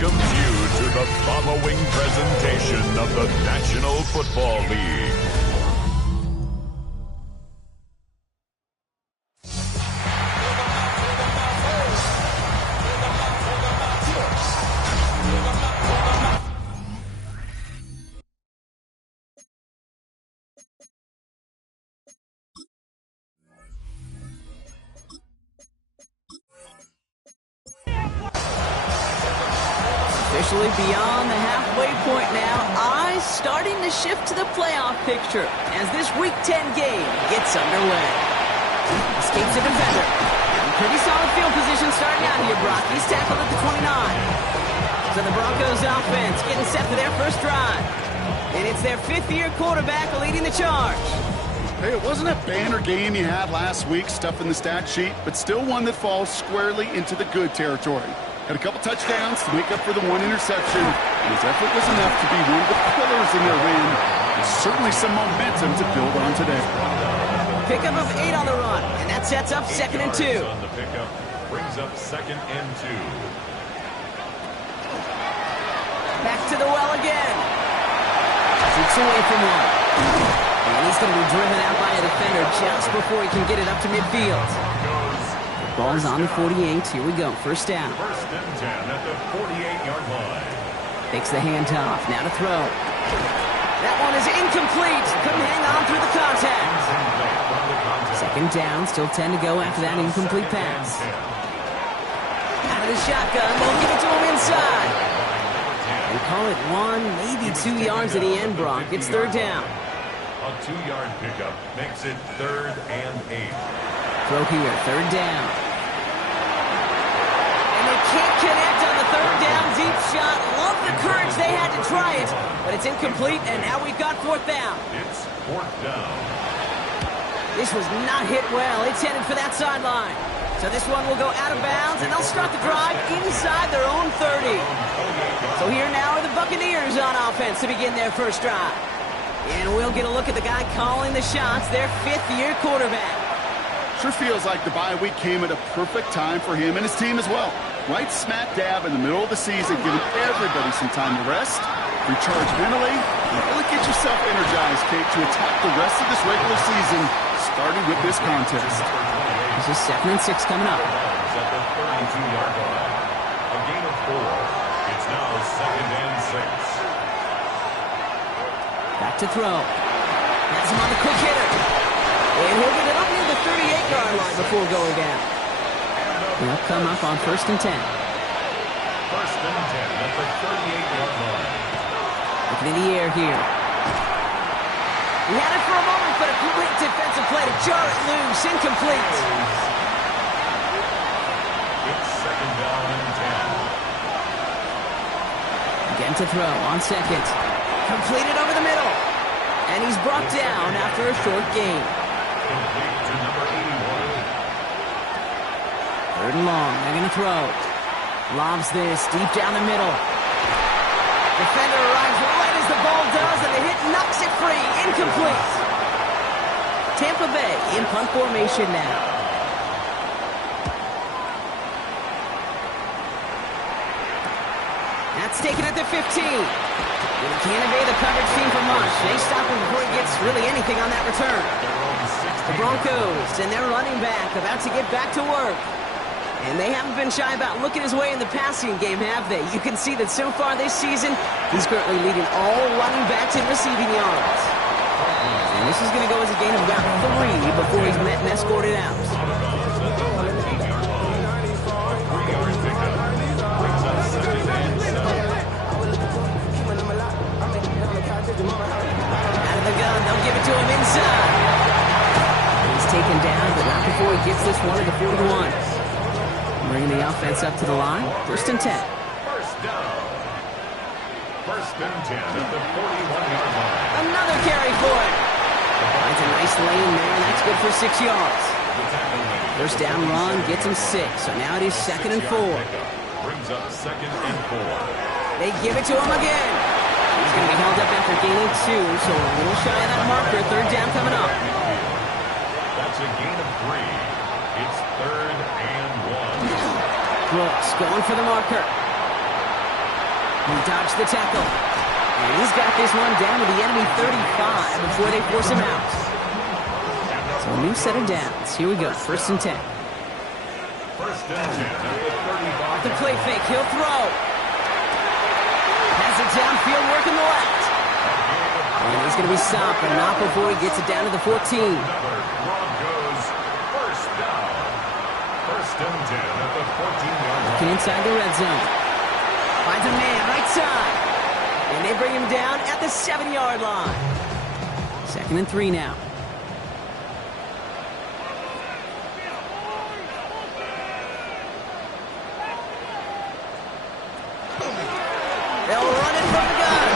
welcomes you to the following presentation of the National Football League. Officially beyond the halfway point now, eyes starting to shift to the playoff picture as this Week 10 game gets underway. Escapes a defender. Pretty solid field position starting out here, Brock. He's tackled at the 29. So the Broncos offense getting set for their first drive. And it's their fifth-year quarterback leading the charge. Hey, it wasn't a banner game you had last week, stuff in the stat sheet, but still one that falls squarely into the good territory. Had a couple touchdowns to make up for the one interception. His effort was enough to be one of the pillars in their win. There's certainly some momentum to build on today. Pickup of 8 on the run, and that sets up 2nd and 2. On the pickup brings up 2nd and 2. Back to the well again. Shoots away from one. And he's going to be driven out by a defender just before he can get it up to midfield. Ball's on the 48. Here we go. First down. First and 10 at the 48-yard line. Takes the handoff. Now to throw. That one is incomplete. Couldn't hang on through the contact. 2nd down. Still 10 to go after that incomplete pass. Out of the shotgun. They'll give it to him inside. They call it 1, maybe 2 yards at the end, Brock. It's 3rd down. A 2-yard pickup makes it 3rd and 8. Throw here. 3rd down. Can't connect on the 3rd down deep shot. Love the courage they had to try it, but it's incomplete, and now we've got 4th down. It's 4th down. This was not hit well. It's headed for that sideline. So this one will go out of bounds, and they'll start the drive inside their own 30. So here now are the Buccaneers on offense to begin their first drive. And we'll get a look at the guy calling the shots, their 5th-year quarterback. Sure feels like the bye week came at a perfect time for him and his team as well. Right smack dab in the middle of the season, giving everybody some time to rest, recharge mentally, and really get yourself energized, Kate, to attack the rest of this regular season, starting with this contest. This is 2nd and 6 coming up. At the 32-yard line. A gain of 4. It's now 2nd and 6. Back to throw. Has him on the quick hitter. And he'll get it up near the 38-yard line before going down. They'll come up on 1st and 10. 1st and 10 at the 38-yard line. Looking in the air here. He had it for a moment, but a great defensive play to jar it loose. Incomplete. It's 2nd down and 10. Again to throw on 2nd. Completed over the middle. And he's brought down after a short gain. Complete to number 81. 3rd and long. They're going to throw. Lobs this deep down the middle. Defender arrives right as the ball does, and the hit knocks it free. Incomplete. Tampa Bay in punt formation now. That's taken at the 15. They can't evade the coverage team for much. They stop him before he gets really anything on that return. The Broncos and their running back about to get back to work. And they haven't been shy about looking his way in the passing game, have they? You can see that so far this season, he's currently leading all running backs in receiving yards. And this is going to go as a gain of about 3 before he's met and escorted out. Out of the gun, they'll give it to him inside. He's taken down, but not before he gets this one at the 41. Bringing the offense up to the line. 1st and 10. First down. 1st and 10 at the 41-yard line. Another carry for him. Finds a nice lane there, and that's good for 6 yards. First down run gets him 6, so now it is 2nd and 4. Brings up 2nd and 4. They give it to him again. He's going to be held up after gaining 2, so a little shy of that marker. 3rd down coming up. That's a gain of 3. It's 3rd and 1. Brooks going for the marker. He dodged the tackle. And he's got this one down to the enemy 35 before they force him out. So a new set of downs. Here we go, 1st and 10. 1st and 10 at the 35. The play fake, he'll throw. Has it downfield, working the left. And he's going to be stopped, but not before he gets it down to the 14. Broncos, 1st down. 1st and 10 at the 14-yard line. Looking inside the red zone. Finds a man, right side. And they bring him down at the 7-yard line. 2nd and 3 now. They'll run it from the gun.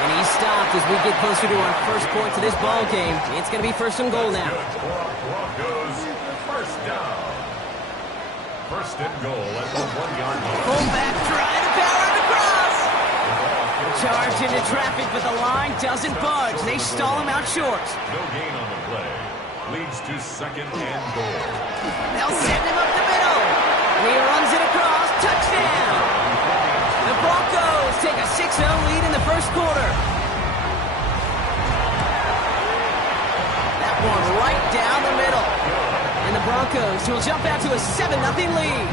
And he's stopped as we get closer to our first point to this ball game. It's going to be 1st and goal now. Broncos, 1st down. 1st and goal at the 1-yard line. Fullback trying to power it across. Charged into traffic, but the line doesn't budge. They stall him out short. No gain on the play. Leads to 2nd and goal. They'll send him up the middle. And he runs it across. Touchdown. The Broncos take a 6-0 lead in the 1st quarter. That one right down the middle. And the Broncos will jump out to a 7-0 lead.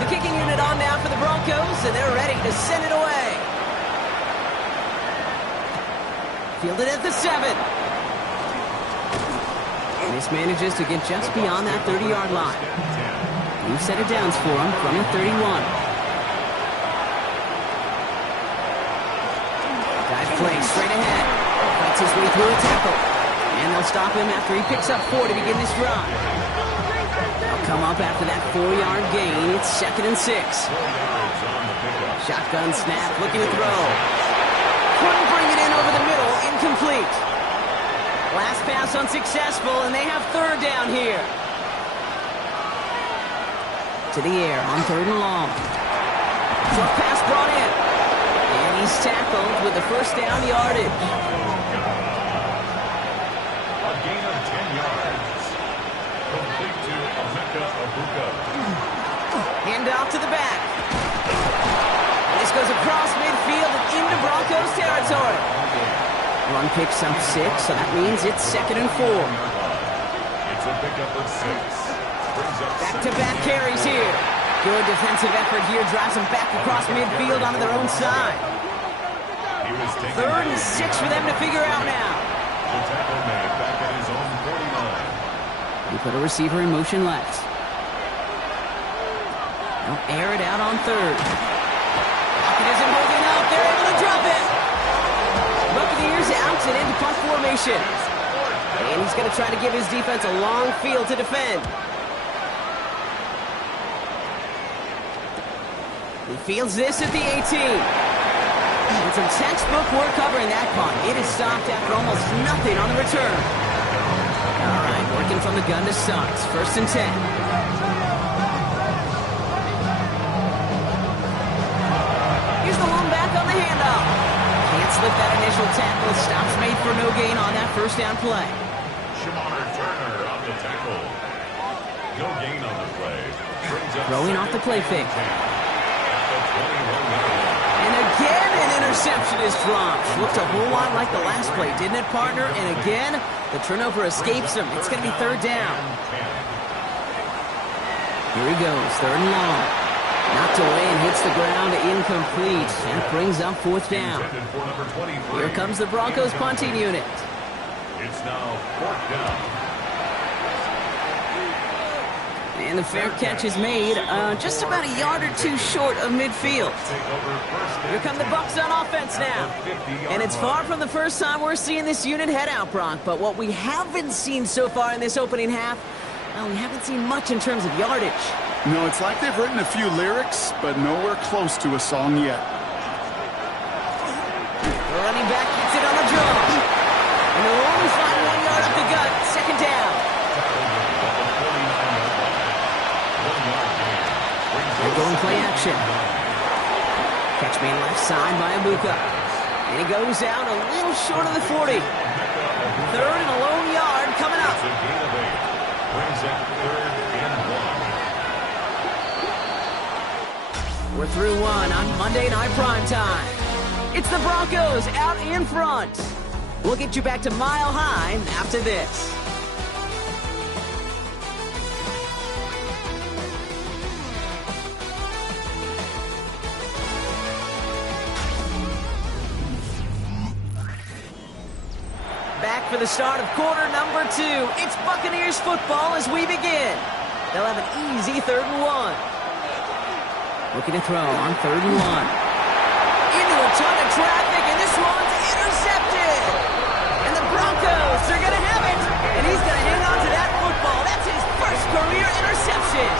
The kicking unit on now for the Broncos, and they're ready to send it away. Fielded at the 7. And this manages to get just beyond that 30-yard line. New set of downs for him from the 31. Dive play straight ahead. Fights his way through a tackle. And they'll stop him after he picks up 4 to begin this drive. They'll come up after that 4-yard gain. It's 2nd and 6. Shotgun snap, looking to throw. Couldn't bring it in over the middle. Incomplete. Last pass unsuccessful, and they have 3rd down here. To the air on 3rd and long. Short pass brought in. And he's tackled with the 1st down yardage. A gain of 10 yards. Complete to Emeka Egbuka. Hand off to the back. This goes across midfield and into Broncos territory. Run picks up 6, so that means it's 2nd and 4. It's a pickup of 6. Back-to-back carries here. Good defensive effort here. Drives them back across midfield onto their own side. 3rd and 6 for them to figure out now. The tackle made back at his own 49. He put a receiver in motion left. They'll air it out on 3rd. Pocket isn't holding up. They're able to drop it. Buccaneers out and into punt formation. And he's going to try to give his defense a long field to defend. He fields this at the 18. And some textbook work covering that punt. It is stopped after almost nothing on the return. All right, working from the gun to start. 1st and 10. Here's the lone back on the handoff. Can't slip that initial tackle. Stops made for no gain on that 1st down play. Shamar Turner on the tackle. No gain on the play. Throwing off the play fake. And again, an interception is dropped. Looked a whole lot like the last play, didn't it, partner? And again, the turnover escapes him. It's going to be 3rd down. Here he goes, 3rd and long. Knocked away and hits the ground, incomplete. And brings up 4th down. Here comes the Broncos punting unit. It's now 4th down. And the fair catch is made just about a yard or 2 short of midfield. Here come the Bucs on offense now. And it's far from the first time we're seeing this unit head out, Brock. But what we haven't seen so far in this opening half, well, we haven't seen much in terms of yardage. No, it's like they've written a few lyrics, but nowhere close to a song yet. The running back gets it on the draw. And they'll only find 1 yard up the gut. 2nd down. They're going play action. Catch made left side by Egbuka. And he goes out a little short of the 40. 3rd and a lone yard coming up. Brings up 3rd and 1. through one on Monday Night Primetime. It's the Broncos out in front. We'll get you back to Mile High after this. Back for the start of quarter number 2. It's Buccaneers football as we begin. They'll have an easy 3rd and 1. Looking to throw on 3rd and 1. Into a ton of traffic, and this one's intercepted. And the Broncos are going to have it. And he's going to hang on to that football. That's his first career interception.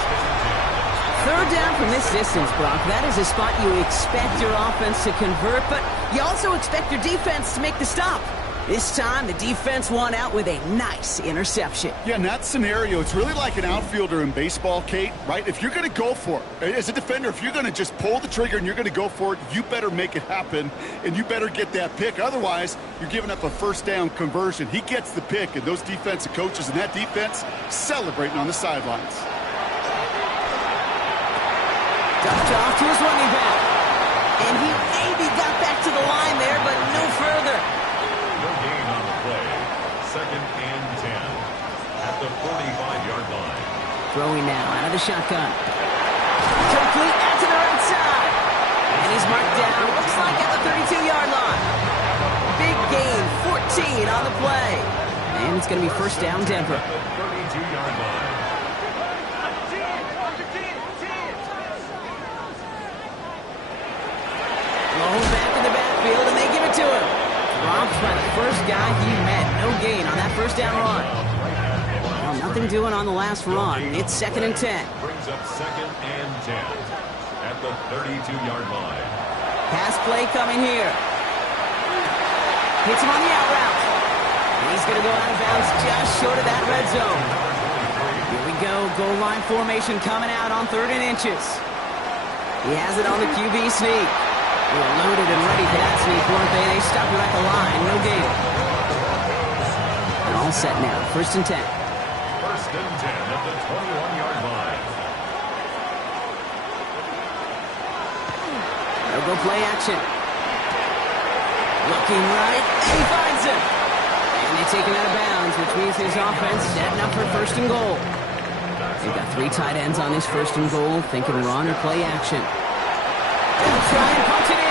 3rd down from this distance, Brock. That is a spot you expect your offense to convert, but you also expect your defense to make the stop. This time, the defense won out with a nice interception. Yeah, in that scenario, it's really like an outfielder in baseball, Kate, right? If you're going to go for it, as a defender, if you're going to just pull the trigger and you're going to go for it, you better make it happen, and you better get that pick. Otherwise, you're giving up a 1st down conversion. He gets the pick, and those defensive coaches and that defense celebrating on the sidelines. Dumped off to his running back. And he maybe got back to the line there, but no further. No gain on the play. 2nd and 10 at the 45-yard line. Throwing now out of the shotgun. Complete out to the right side. And he's marked down, looks like at the 32-yard line. Big gain, 14 on the play. And it's going to be 1st down, Denver. 32-yard line. Low back in the backfield, and they give it to him. Dropped by the first guy he met. No gain on that 1st down run. Well, nothing doing on the last run. It's 2nd and 10. Brings up 2nd and 10 at the 32-yard line. Pass play coming here. Hits him on the out route. And he's going to go out of bounds just short of that red zone. Here we go. Goal line formation coming out on 3rd and inches. He has it on the QB sneak. They were loaded and ready for that sneak, weren't they? They stopped it at the line. No gain. And all set now. 1st and 10. 1st and 10 at the 21-yard line. They'll go play action. Looking right, and he finds him. And they take him out of bounds, which means his offense setting up for 1st and goal. They've got 3 tight ends on this 1st and goal, thinking run or play action. They'll try and punch it in.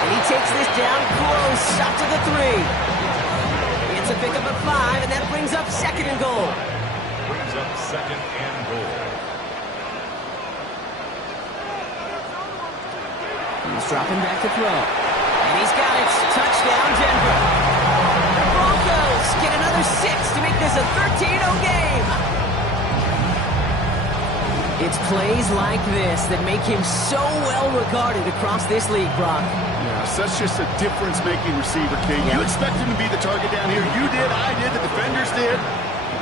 And he takes this down close, shot to the 3. Gets a pickup of 5, and that brings up 2nd and goal. Brings up 2nd and goal. He's dropping back to throw. And he's got it. Touchdown, Denver. The Broncos get another 6 to make this a 13-0 game. It's plays like this that make him so well regarded across this league, Brock. Yeah, such just a difference-making receiver, Kate. You expect him to be the target down here. You did, I did, the defenders did.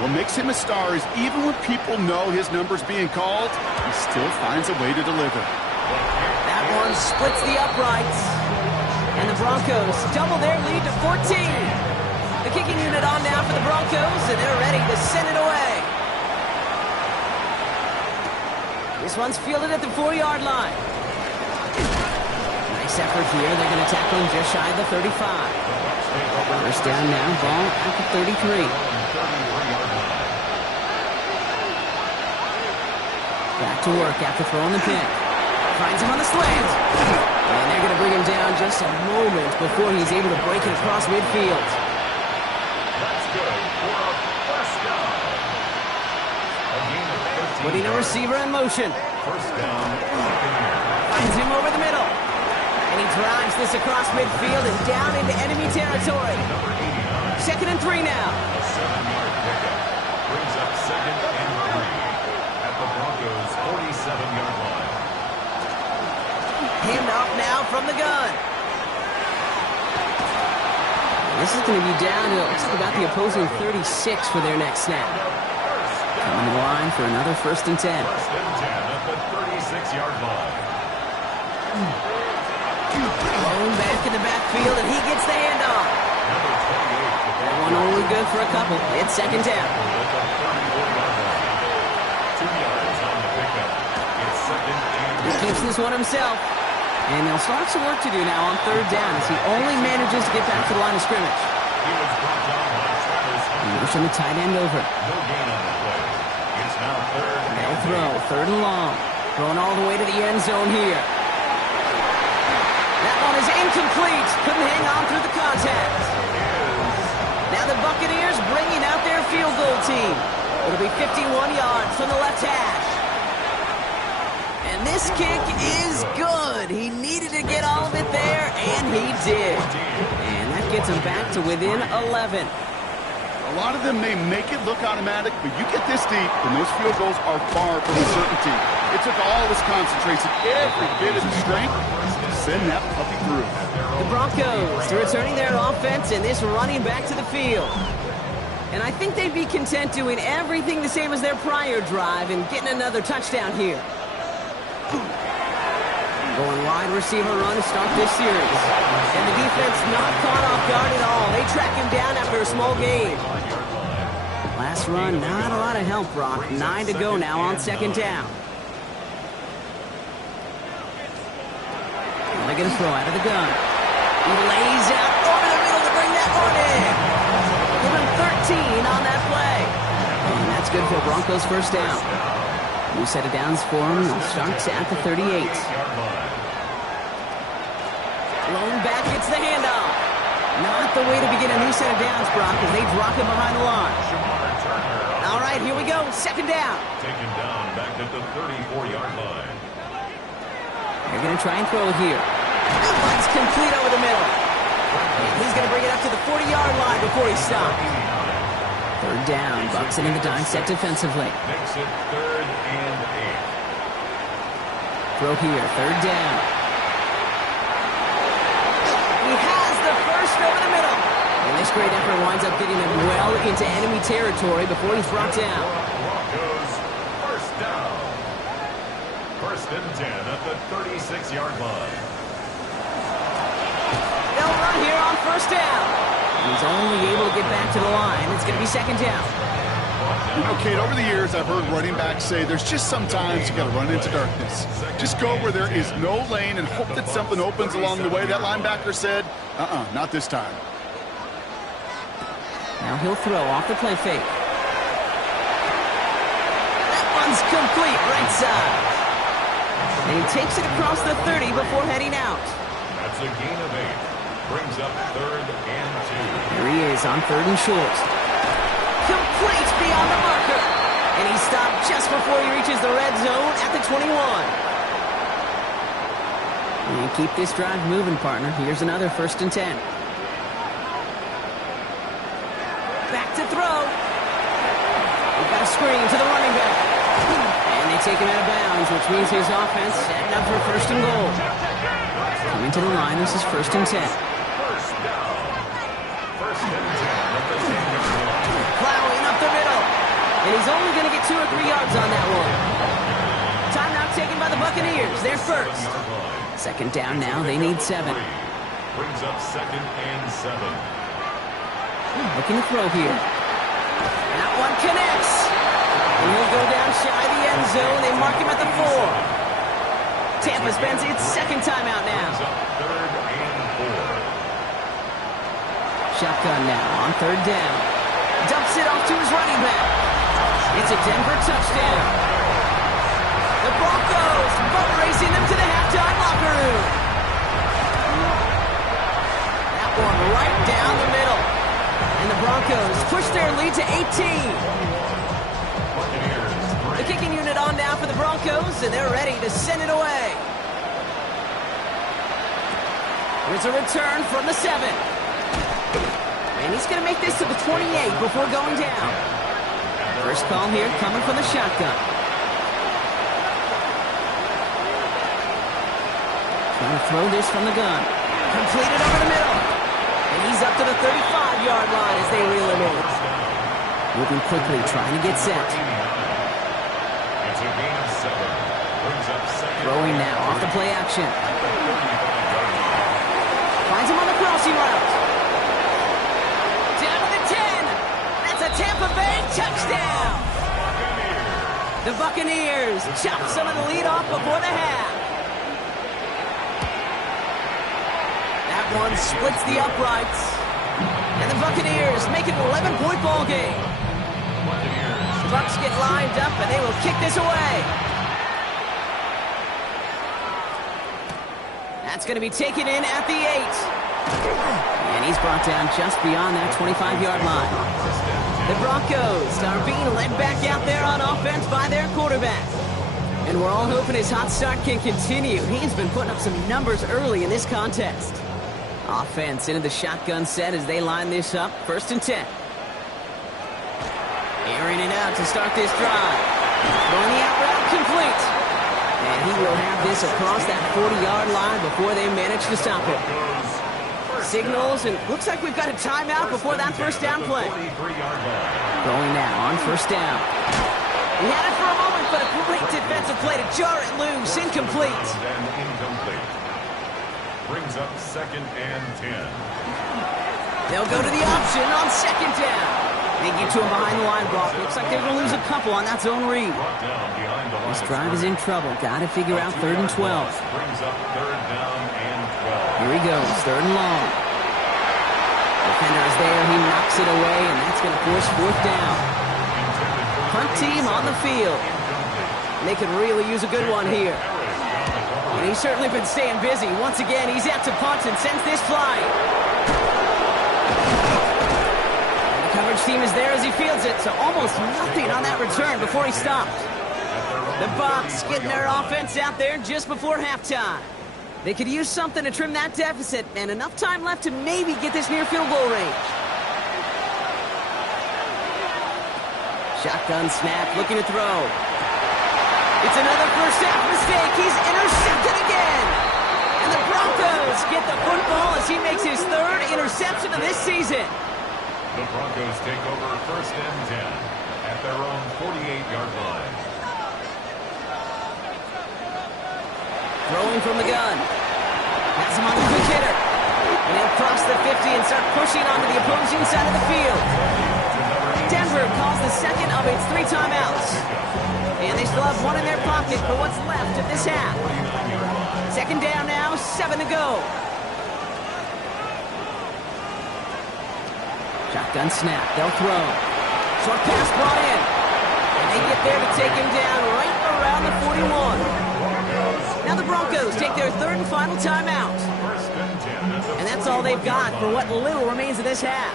What makes him a star is even when people know his number's being called, he still finds a way to deliver. That one splits the uprights. And the Broncos double their lead to 14. The kicking unit on now for the Broncos, and they're ready to send it away. This one's fielded at the 4-yard line. Nice effort here. They're going to tackle him just shy of the 35. 1st down now, ball at the 33. Back to work after throwing the pin. Finds him on the slant. And they're going to bring him down just a moment before he's able to break it across midfield. That's good for a 1st down. A gain of 15. Putting a receiver in motion. 1st down. Finds him over the middle. And he drives this across midfield and down into enemy territory. 2nd and 3 now. A 7-yard pickup. Brings up 2nd and 3 at the Broncos' 47-yard line. Hand off now from the gun. This is going to be down to, looks like about the opposing 36 for their next snap. Coming to the line for another 1st and 10. 1st and 10 at the 36-yard line. Thrown back in the backfield, and he gets the handoff. Number 28. That one only good for a couple. It's 2nd down. At the 34-yard line. 2 yards on the pickup. It's 2nd and He keeps this one himself. And he'll start some work to do now on third down as he only manages to get back to the line of scrimmage. He was brought down by Travis. Motion the tight end over. No gain on the play. It's now third. They'll throw, third and long. Throwing all the way to the end zone here. That one is incomplete. Couldn't hang on through the contact. Now the Buccaneers bringing out their field goal team. It'll be 51 yards from the left hash. And this kick is good. He needed to get all of it there, and he did. And that gets him back to within 11. A lot of them may make it look automatic, but you get this deep, and those field goals are far from a certainty. It took all his concentration, every bit of his strength, to send that puppy through. The Broncos returning their offense and this running back to the field. And I think they'd be content doing everything the same as their prior drive and getting another touchdown here. Going wide receiver run to start this series. And the defense not caught off guard at all. They track him down after a small gain. Last run, not a lot of help, Brock. 9 to go now on second down. They're going to throw out of the gun. He lays out over the middle to bring that one in. Give him 13 on that play. And that's good for Broncos first down. New set of downs for him. Starts at the 38. Lone back gets the handoff. Not the way to begin a new set of downs, Brock, as they drop him behind the line. All right, here we go. Second down. Taken down back at the 34-yard line. They're going to try and throw it here. That one's complete over the middle. And he's going to bring it up to the 40-yard line before he stops. Third down. Bucs in the dime set defensively. Makes it third and 8. Throw here. Third down. He has the first over the middle. And this great effort winds up getting him well into enemy territory before he's brought down. Broncos first down. First and 10 at the 36-yard line. They'll run here on first down. He's only able to get back to the line. It's going to be second down. You know, Kate, over the years, I've heard running backs say there's just sometimes you got to run into darkness. Just go where there is no lane and hope that something opens along the way. That linebacker said, not this time. Now he'll throw off the play fake. That one's complete right side. And he takes it across the 30 before heading out. That's a gain of 8. Brings up third and 2. Here he is on third and short. Complete beyond the marker. And he stopped just before he reaches the red zone at the 21. And keep this drive moving, partner. Here's another first and 10. Back to throw. We've got a screen to the running back. And they take him out of bounds, which means his offense setting up for first and goal. Coming to the line, this is first and 10. First down. First and 10 at the 10-yard line. Plowing up the middle. And he's only going to get 2 or 3 yards on that one. Timeout taken by the Buccaneers. They're first. Second down now. They need 7. Brings up second and 7. Looking to throw here. And that one connects. And he'll go down shy of the end zone. They mark him at the 4. Tampa spends its second timeout now. Third and 4. Shotgun now on third down. Dumps it off to his running back. It's a Denver touchdown. The Broncos boat racing them to the halftime locker room. That one right down the middle. And the Broncos push their lead to 18. The kicking unit on now for the Broncos, and they're ready to send it away. There's a return from the 7. And he's going to make this to the 28 before going down. First call here coming from the shotgun. Trying to throw this from the gun. Completed over the middle. And he's up to the 35-yard line as they reel him in. Moving quickly, trying to get set. It's a gain of 7. Brings up second. Throwing now off the play action. Finds him on the crossing route. Down to the 10. That's a Tampa Bay touchdown. The Buccaneers chop some of the lead off before the half. one splits the uprights. And the Buccaneers make it an 11-point ball game. Bucs get lined up, and they will kick this away. That's going to be taken in at the 8. And he's brought down just beyond that 25-yard line. The Broncos are being led back out there on offense by their quarterback. And we're all hoping his hot start can continue. He's been putting up some numbers early in this contest. Offense into the shotgun set as they line this up. 1st and 10. Airing it out to start this drive. Throwing the out route complete. And he will have this across that 40-yard line before they manage to stop it. Signals, and looks like we've got a timeout before that 1st down play. Going now on 1st down. He had it for a moment, but a great defensive play to jar it loose. Incomplete. Brings up 2nd and 10. They'll go to the option on 2nd down. They get to him behind the line block. Looks like they're going to lose a couple on that zone read. This drive is in trouble. Got to figure out 3rd and 12. Brings up 3rd down and 12. Here he goes, 3rd and long. Defender is there. He knocks it away, and that's going to force 4th down. Punt team on the field. They could really use a good one here. And he's certainly been staying busy. Once again, he's out to punt and sends this flying. And the coverage team is there as he fields it, so almost nothing on that return before he stopped. The Bucs getting their offense out there just before halftime. They could use something to trim that deficit, and enough time left to maybe get this near field goal range. Shotgun snap, looking to throw. It's another first half mistake. He's intercepted again. And the Broncos get the football as he makes his 3rd interception of this season. The Broncos take over 1st and 10 at their own 48-yard line. Throwing from the gun. Has him on the quick hitter. And he'll cross the 50 and start pushing onto the opposing side of the field. Denver calls the 2nd of its 3 timeouts. And they still have 1 in their pocket for what's left of this half. 2nd down now, 7 to go. Shotgun snap, they'll throw. Short pass brought in. And they get there to take him down right around the 41. Now the Broncos take their 3rd and final timeout. And that's all they've got for what little remains of this half.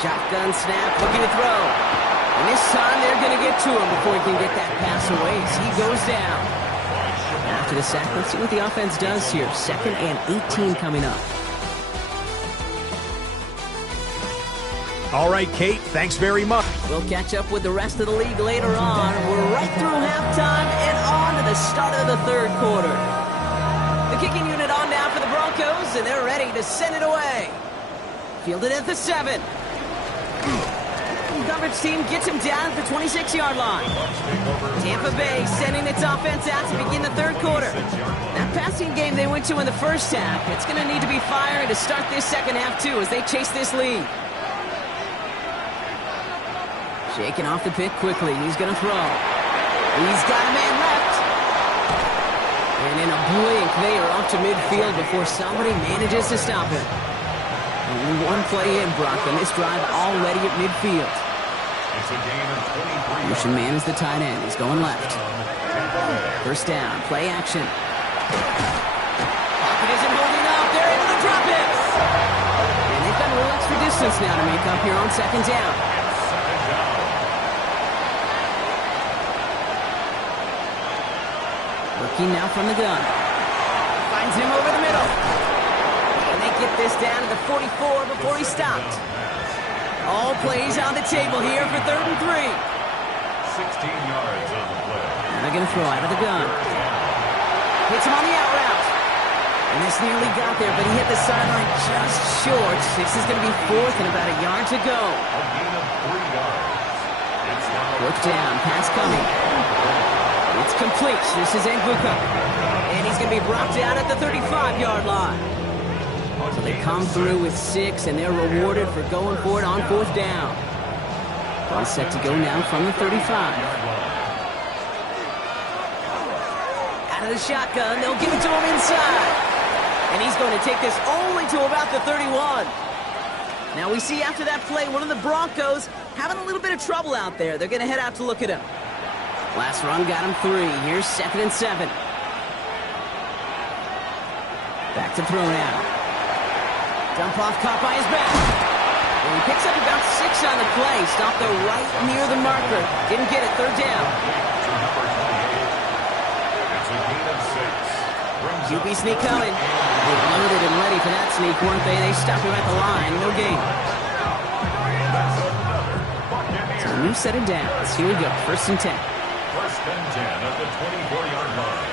Shotgun snap, looking to throw. And this time they're going to get to him before he can get that pass away as he goes down. After the sack, let's see what the offense does here. 2nd and 18 coming up. All right, Kate, thanks very much. We'll catch up with the rest of the league later on. We're right through halftime and on to the start of the 3rd quarter. The kicking unit on now for the Broncos, and they're ready to send it away. Fielded at the 7. Coverage team gets him down at the 26-yard line. Tampa Bay sending its offense out to begin the 3rd quarter. That passing game they went to in the 1st half, it's going to need to be firing to start this 2nd half too as they chase this lead. Shaking off the pick quickly. He's going to throw. He's got a man left. And in a blink, they are off to midfield before somebody manages to stop him. Only 1 play in, Brock, and this drive already at midfield. It's a gain of 23. Motion man is the tight end. He's going left. 1st down. Play action. Pocket isn't holding up. They're able to drop it. And they've got a little extra distance now to make up here on 2nd down. Working now from the gun. Finds him over the middle. And they get this down to the 44 before he stopped. All plays on the table here for 3rd and 3. 16 yards on the play. And they're going to throw out of the gun. Hits him on the out route. And this nearly got there, but he hit the sideline just short. This is going to be 4th and about a yard to go. A gain of 3 yards. It's now 4th down, pass coming. It's complete. This is Nguka. And he's going to be brought down at the 35-yard line. So they come through with 6, and they're rewarded for going for it on 4th down. Ball set to go now from the 35. Out of the shotgun, they'll give it to him inside. And he's going to take this only to about the 31. Now we see after that play, one of the Broncos having a little bit of trouble out there. They're going to head out to look at him. Last run got him 3. Here's 2nd and 7. Back to throw now. Dump off caught by his back. And he picks up about 6 on the play. Stopped there right near the marker. Didn't get it. 3rd down. It's a gain of 6. QB sneak coming. They loaded and ready for that sneak, weren't they? They stopped him at the line. No gain. So a new set of downs. Here we go. 1st and 10. 1st and 10 at the 24-yard line.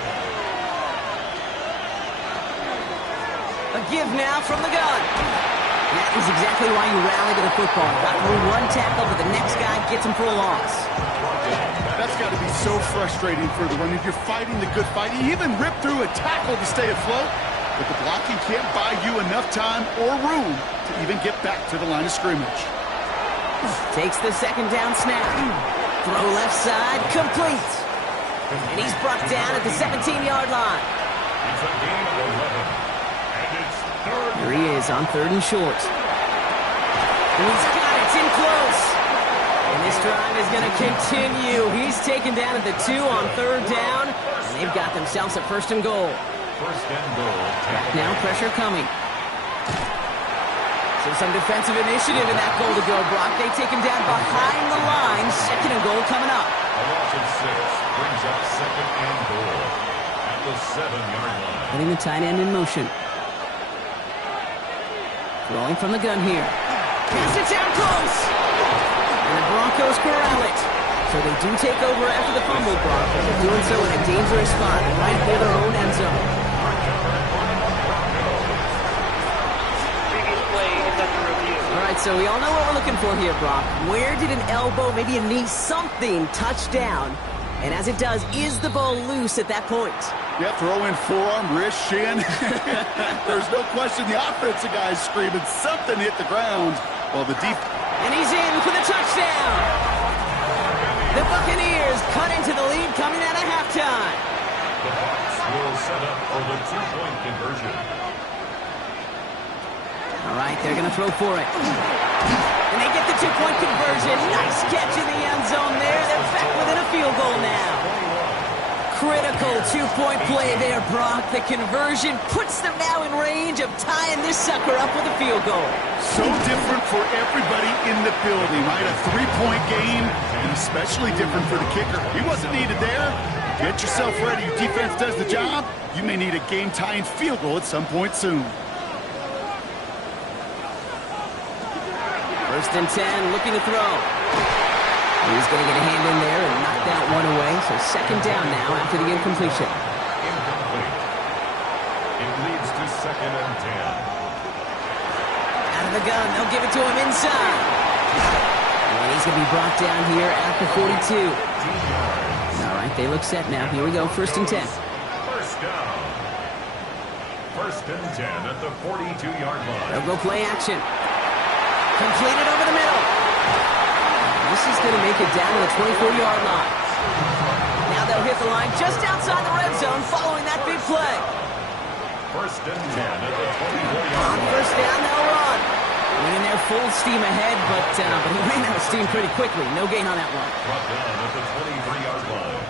A give now from the gun. That is exactly why you rally to the football. Got through one tackle, but the next guy gets him for a loss. That's got to be so frustrating for the runner. You're fighting the good fight. He even ripped through a tackle to stay afloat, but the blocking can't buy you enough time or room to even get back to the line of scrimmage. Takes the 2nd down snap. Throw left side, complete. And he's brought down at the 17-yard line. It's a gain of 11. And it's 3rd. Here he is on 3rd and short. And he's got it. It's in close. And this drive is going to continue. He's taken down at the 2 on 3rd down. And they've got themselves a 1st and goal. 1st and goal. Now pressure coming. So some defensive initiative in that goal to go, Brock. They take him down behind the line. 2nd and goal coming up. A loss of 6 brings up 2nd and goal at the 7-yard line. Putting the tight end in motion. Throwing from the gun here. Pass it down close. And the Broncos corral it. So they do take over after the fumble, Brock, but they're doing so in a dangerous spot right near their own end zone. Previous play is under review. All right, so we all know what we're looking for here, Brock. Where did an elbow, maybe a knee, something touch down? And as it does, is the ball loose at that point? Yeah, throw in forearm, wrist, shin. There's no question the offensive guy's screaming something hit the ground while the deep. And he's in for the touchdown. The Buccaneers cut into the lead coming out of halftime. The Bucs will set up for the 2-point conversion. All right, they're going to throw for it. And they get the 2-point conversion. Nice catch in the end zone there. They're back within a field goal now. Critical 2-point play there, Brock. The conversion puts them now in range of tying this sucker up with a field goal. So different for everybody in the building, right? A 3-point game, and especially different for the kicker. He wasn't needed there. Get yourself ready. Your defense does the job. You may need a game-tying field goal at some point soon. 1st and 10, looking to throw. He's going to get a hand in there and knock that one away. So 2nd down now after the incompletion. Incomplete. It leads to 2nd and 10. Out of the gun, they'll give it to him inside. And he's going to be brought down here at the 42. All right, they look set now. Here we go, 1st and 10. 1st down. 1st and 10 at the 42-yard line. They'll go play action. Completed over the middle. This is going to make it down to the 24-yard line. Now they'll hit the line just outside the red zone following that big play. 1st and 10 at the 24-yard On line. 1st down, they'll run. Went in there full steam ahead, but he ran out of steam pretty quickly. No gain on that one. Brought down at the 23-yard line.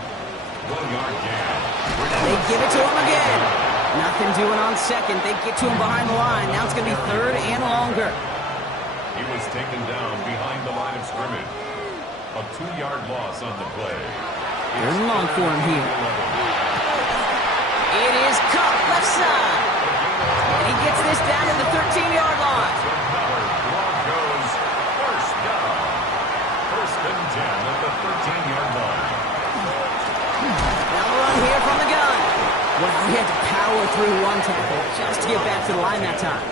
1-yard gain. They give it to him again. Nothing doing on 2nd. They get to him behind the line. Now it's going to be 3rd and longer. He was taken down behind the line of scrimmage. A 2-yard loss on the play. 3rd and long for him here. It is caught left side. And he gets this down to the 13-yard line. Broncos 1st down. 1st and 10 at the 13-yard line. Now the run here from the gun. Well, he had to power through one tackle just to get back to the line that time.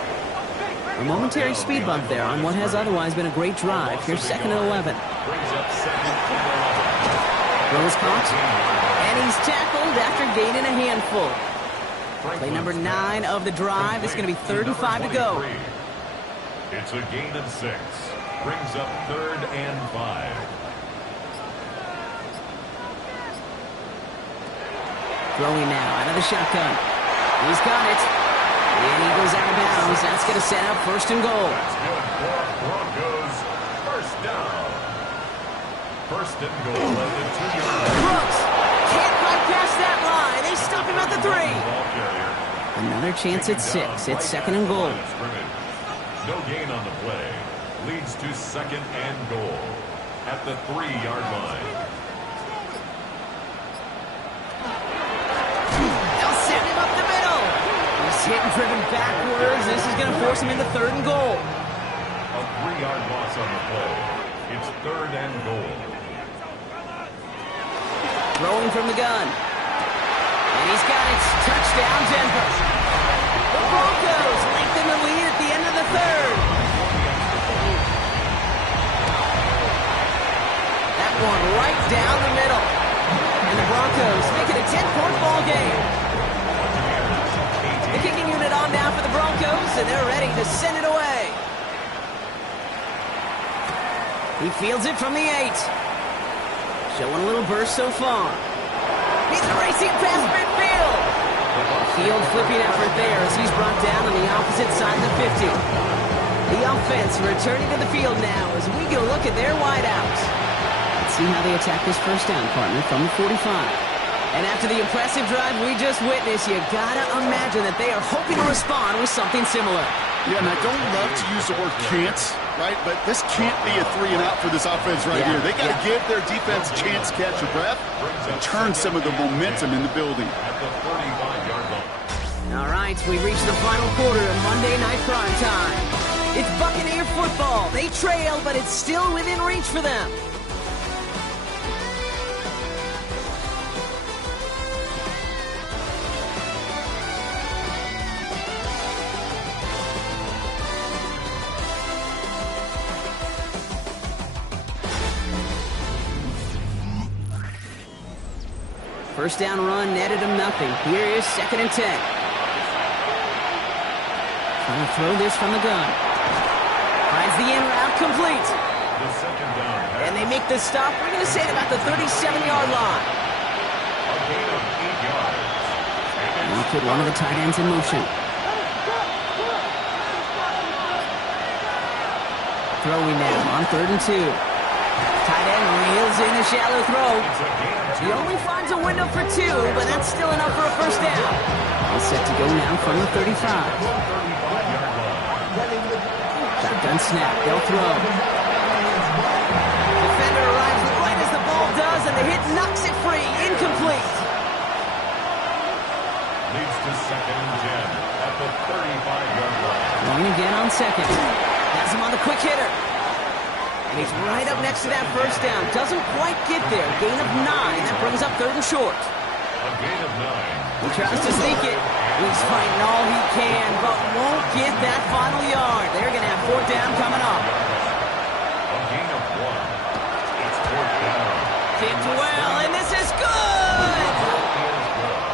A momentary speed bump there on what has otherwise been a great drive. Here's 2nd and 11. Brings up 2nd and 11. Throws caught. And he's tackled after gaining a handful. Play number 9 of the drive. It's going to be 3rd and 5 to go. It's a gain of 6. Brings up 3rd and 5. Throwing now out of the shotgun. He's got it. And he goes out of bounds. That's going to set up first and goal. That's good for Broncos. First down. First and goal at the 2-yard line. Brooks can't quite pass that line. They stop him at the 3. Another chance at 6. It's second and goal. No gain on the play. Leads to second and goal at the 3-yard line. They'll send him up the middle. He's hit and driven backwards. This is going to force him into third and goal. A 3-yard loss on the play. It's third and goal. Throwing from the gun. And he's got it. Touchdown, Denver. The Broncos lengthen the lead at the end of the third. That one right down the middle. And the Broncos make it a 10-point ball game. The kicking unit on now for the Broncos, and they're ready to send it away. He fields it from the 8. Showing a little burst so far. He's racing past midfield. Field flipping effort there as he's brought down on the opposite side of the 50. The offense returning to the field now as we get a look at their wideouts. Let's see how they attack this first down, partner, from the 45. And after the impressive drive we just witnessed, you gotta imagine that they are hoping to respond with something similar. Yeah, and I don't love to use the word can't, right? But this can't be a 3 and out for this offense right here. They got to give their defense a chance to catch a breath and turn some of the momentum in the building. At the 45-yard line. All right, we reached the final quarter of Monday Night Prime Time. It's Buccaneer football. They trail, but it's still within reach for them. First down run netted him nothing. Here is second and 10. Trying to throw this from the gun. Finds the in route complete. The second down. And they make the stop. We're going to say at about the 37-yard line. A gain of 8 yards. And we put one of the tight ends in motion. Throwing now on third and 2. Tight end reels in the shallow throw. It's a gain of 2. He only finds a window for 2, but that's still enough for a first down. All set to go now from the 35. 35-yard line. Shotgun snap. They'll throw. Defender arrives right as the ball does, and the hit knocks it free. Incomplete. Leads to second and 10 at the 35-yard line. Going again on second. Has him on the quick hitter. And he's right up next to that first down. Doesn't quite get there. Gain of 9. That brings up third and short. A gain of 9. He tries to sneak it. He's fighting all he can, but won't get that final yard. They're going to have fourth down coming up. A gain of 1. It's fourth down. Kicked well, and this is good!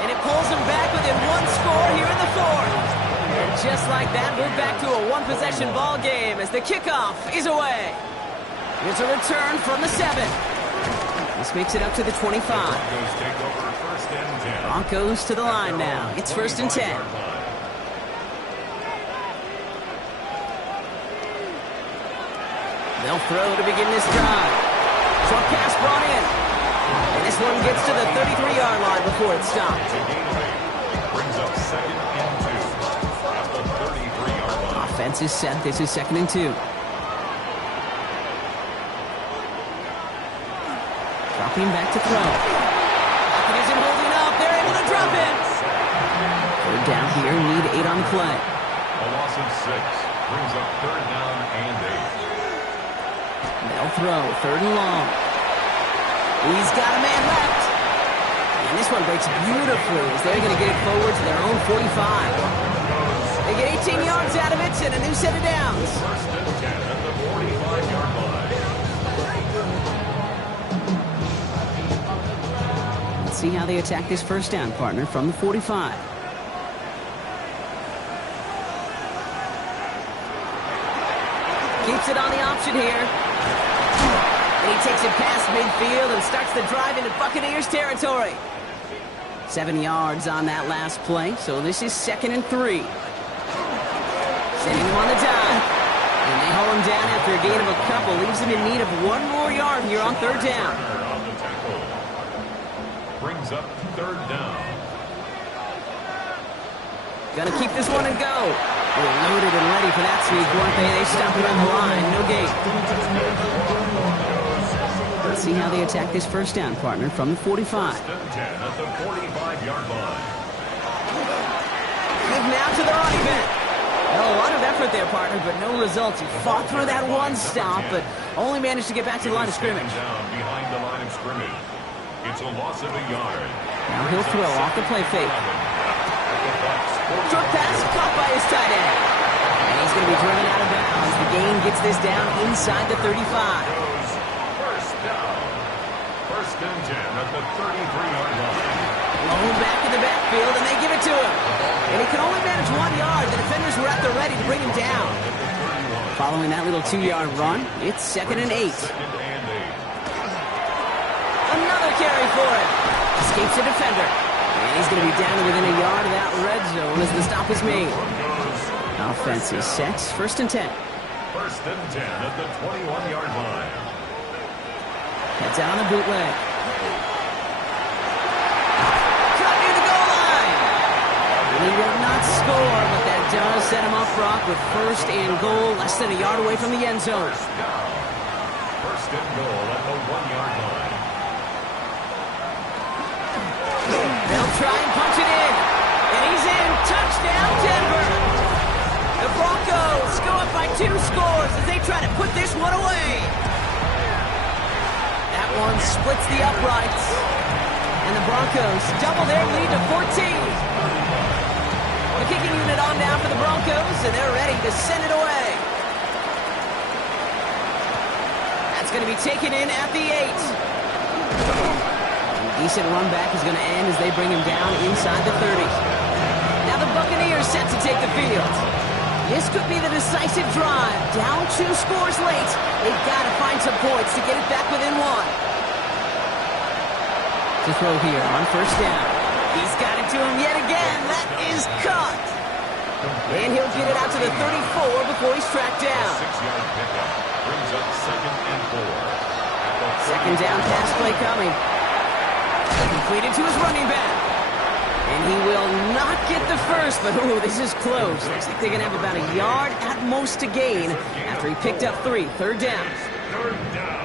And it pulls him back within one score here in the fourth. And just like that, we're back to a one-possession ball game as the kickoff is away. Here's a return from the 7. This makes it up to the 25. Broncos take over first and 10. Broncos to the line now. It's first and 10. They'll throw to begin this drive. Short pass brought in. And this one gets to the 33-yard line before it stops. A gain of 8. Brings up second and 2 at the 33-yard line. Offense is set. This is second and 2. Dropping back to throw. Pocket isn't holding up. They're able to drop it. Third down here. Need 8 on the play. A loss of 6 brings up third down and 8. They'll throw. Third and long. He's got a man left. And this one breaks beautifully as they're going to get it forward to their own 45. They get 18 yards out of it and a new set of downs. First and 10 at the 45-yard line. Let's see how they attack this first down, partner, from the 45. Keeps it on the option here. And he takes it past midfield and starts the drive into Buccaneers territory. 7 yards on that last play, so this is 2nd and 3. Sending him on the dive. And they haul him down after a gain of a couple. Leaves him in need of 1 more yard here on 3rd down. On the tackle. Brings up 3rd down. Gonna keep this one and go. They're loaded and ready for that sneak, weren't they? They stopped it on the line. No gain. Let's see how they attack this 1st down, partner, from the 45. 1st and 10 at the 45-yard line. Move now to the running back. Well, a lot of effort there, partner, but no results. He fought through that one stop, but only managed to get back to the line of scrimmage. Down behind the line of scrimmage. It's a loss of a yard. Now he'll throw off the play fake. Short pass caught by his tight end. And he's going to be driven out of bounds. The gain gets this down inside the 35. First down. 1st and 10 at the 33-yard line. Low back in the backfield, and they give it to him. And he can only manage 1 yard. The defenders were at the ready to bring him down. Following that little 2-yard run, it's 2nd and 8. Another carry for him. Escapes a defender. And he's going to be down to within a yard of that red zone as the stop is made. Offense is set. 1st and 10. 1st and 10 at the 21-yard line. Heads out on the bootleg. Cut near the goal line. And he will not score, but that does set him up front with 1st and goal, less than a yard away from the end zone. 1st and goal at the 1-yard line. They'll try and punch it in. And he's in. Touchdown, Denver. The Broncos go up by 2 scores as they try to put this one away. That one splits the uprights. And the Broncos double their lead to 14. The kicking unit on now for the Broncos, and they're ready to send it away. That's going to be taken in at the 8. Decent run back is going to end as they bring him down inside the 30. Now the Buccaneers set to take the field. This could be the decisive drive. Down 2 scores late. They've got to find some points to get it back within 1. To throw here on 1st down. He's got it to him yet again. That is caught. And he'll get it out to the 34 before he's tracked down. 6-yard pickup brings up 2nd and 4. 2nd down pass play coming. Completed to his running back. And he will not get the 1st, but ooh, this is close. Looks like they're going to have about a yard at most to gain after he picked up 3. 3rd down. 3rd down.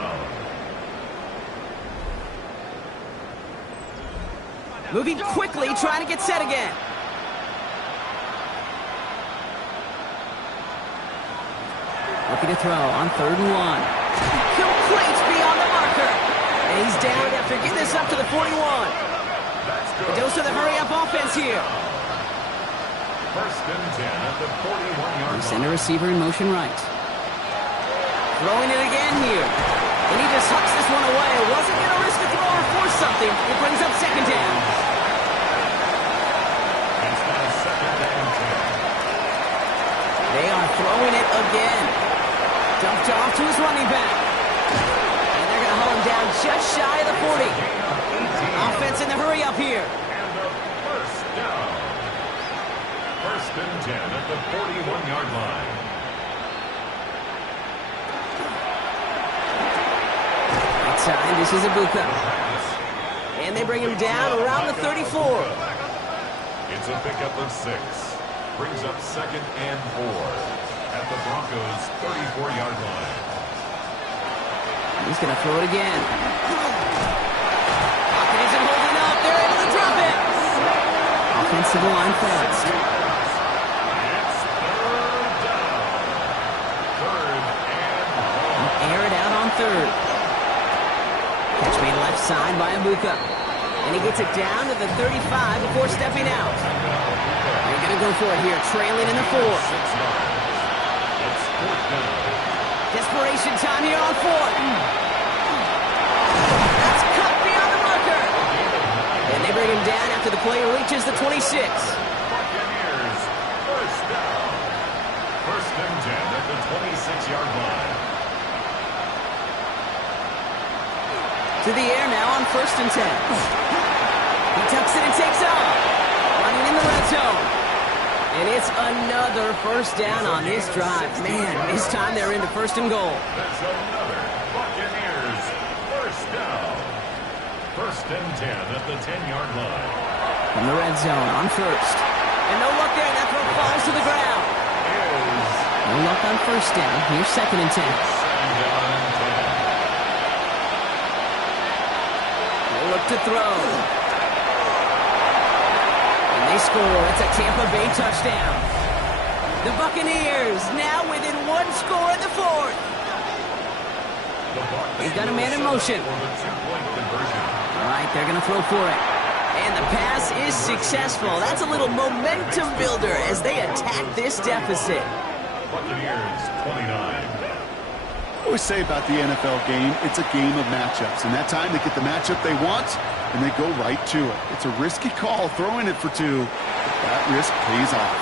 Moving quickly, trying to get set again. Looking to throw on 3rd and 1. Complete beyond the marker. And he's down after getting this up to the 41. A dose of the hurry-up offense here. 1st and 10 at the 41-yard line. Send a receiver in motion right. Throwing it again here. And he just hucks this one away. Wasn't going to risk a throw or force something. It brings up 2nd down. It's now 2nd and 10. They are throwing it again. Dumped off to his running back. And they're going to haul him down just shy of the 40. Offense in the hurry up here. And a 1st down. 1st and 10 at the 41-yard line. Outside, this is Ibuka. And they bring him down around the 34. It's a pickup of 6. Brings up 2nd and 4 at the Broncos' 34-yard line. He's going to throw it again. Pocket isn't holding up. They're able to drop it. Offensive line fast. It's 3rd down. 3rd and 1. Air it out on 3rd. Catch made left side by Ibuka. And he gets it down to the 35 before stepping out. They're going to go for it here, trailing in the 4. 6 yards. It's 4th down. Desperation time here on 4th. That's cut beyond the marker. And they bring him down after the play reaches the 26. Buccaneers, 1st down. 1st and 10 at the 26-yard line. To the air now on 1st and 10. He tucks it and takes off. Running in the red zone. And it's another first down on this drive. Man, this time they're into first and goal. That's another Buccaneers first down. First and 10 at the 10-yard line. From the red zone on first. And no luck there. That throw falls to the ground. No luck on first down. Here's second and 10. Second down and 10. No look to throw. And they score. It's a Tampa Bay touchdown. The Buccaneers now within one score in the fourth. He's got a man in motion. All right, they're going to throw for it. And the pass is successful. That's a little momentum builder as they attack this deficit. Buccaneers 29. I always say about the NFL game, it's a game of matchups. And that time they get the matchup they want, and they go right to it. It's a risky call throwing it for two, but that risk pays off.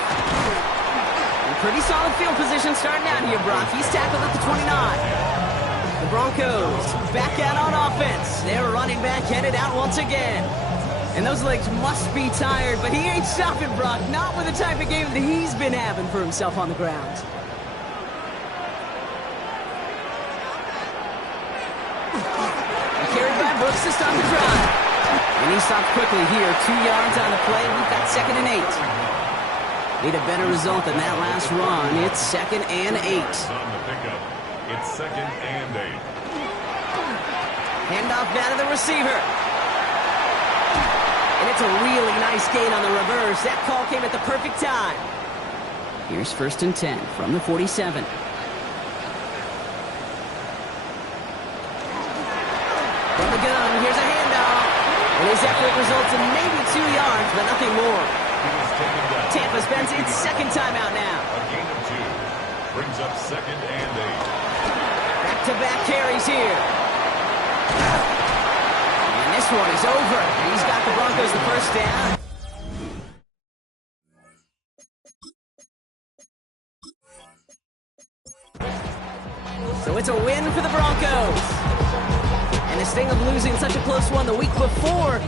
Pretty solid field position starting out here, Brock. He's tackled at the 29. The Broncos back out on offense. They're running back headed out once again. And those legs must be tired, but he ain't stopping, Brock. Not with the type of game that he's been having for himself on the ground. Carried by Bucs to start the drive. And he stopped quickly here. 2 yards on the play. We've got second and 8. Need a better result than that last run. It's second and 8. On the pickup, it's second and 8. Handoff down to the receiver. And it's a really nice gain on the reverse. That call came at the perfect time. Here's first and 10 from the 47. From the gun, here's a handoff. And his effort results in maybe 2 yards, but nothing more. Tampa spends its second timeout now. A gain of 2 brings up second and 8. Back-to-back carries here. And this one is over. He's got the Broncos the first down. So it's a win for the Broncos. And the sting of losing such a close one the week before